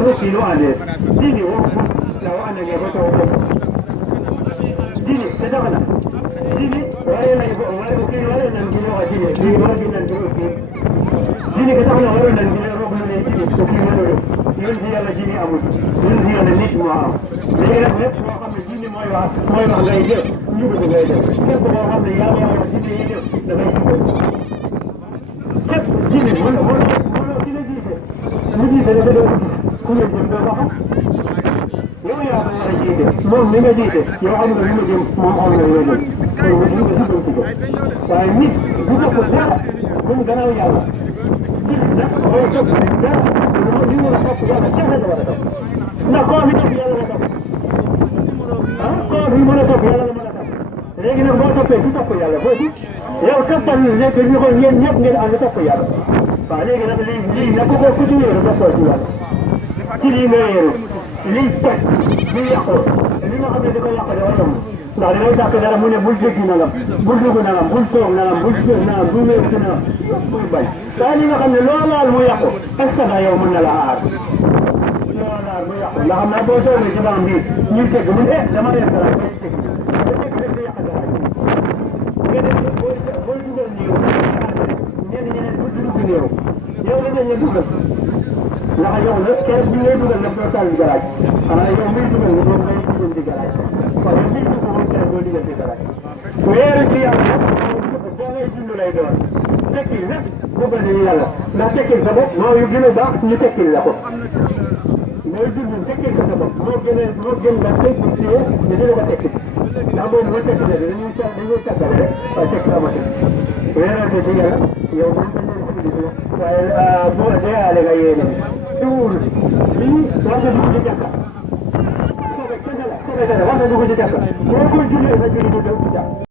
kilo ane dini wo la wa ane ko to dini seda kana dini wale na ko wale ko kilo wale na kilo wa dini dini wale na kilo dini ka kana wale na kilo ro kana ne ko kilo wale yon dia la dini amu yon dia la nit mo am le la net mo xam dini moy wax ngay def ñu ko ngay def képp ko xam ne yalla yalla dini yi def da ngay ko képp dini mo dini gise mu gise da do ku ne jëm doo ko xam yow yaa ko war a jiite moom mi nga jiite yow xam nga li nga jëm moom xam nga li nga jëm kon nga jiite si doo ci ko waaye nit du ko ko dara moom gannaaw yàlla nit nag mooy topp dara li mu war a topp yàlla kese la war a topp ndax koo fi topp yàlla la topp ah koo fi mën a topp yàlla la mën a topp léegi nag boo toppee du topp yàlla boo ci yow toppal nekk ñu ko yéen ñëpp ngeen ànd topp yàlla waaw léegi nag lii nag ku ko ku ci wéeru toppoo ci yàlla ci lii nga yéeru liy toj liy yàqu li nga xam ne di ko yàq dafa yomb ndax dangay dàq dara mu ne bul jéggi nangam bul dugg nangam bul toog nangam bul jël nangam bul wéeru ci nangam bul bañ waaye li nga xam ne loo laal mu yàqu est-ce que daa yow mën na la aar loo laal mu yàqu nga xam ne boo toogee ci banam bi ñuy teg mu ne dama leen dara bay teg rek di yàq dara nga def booy dugal néew ñenn ñeneen bu dugg néew yow la dañ la dugal ndax yow nag keroog bi ngay dugal nag doo taal di garaaj xanaa yow miy dugal nga doon ngay dugal di garaaj kon yow miy dugal moom keroog doo digal di garaaj weeru ci yàlla boo ngay dund lay doon tekkil nag bëggal nañu yàlla ndax tekkil sa bopp moo yu gën a baax ñu tekkil la ko mooy dund tekkil ko sa bopp moo gën la tekkil ci yow ñu dina ko tekkil ndax boobu moo tekkil la dañuy tàggale rek waaye tekkil amatul weeru ci yàlla yow moom waaye boo deewaale nga yéene tuur lii war na dugg ci jàkka soobee kese la war na dugg ci jàkka boo ko jullee sa julli du dem ci jàkka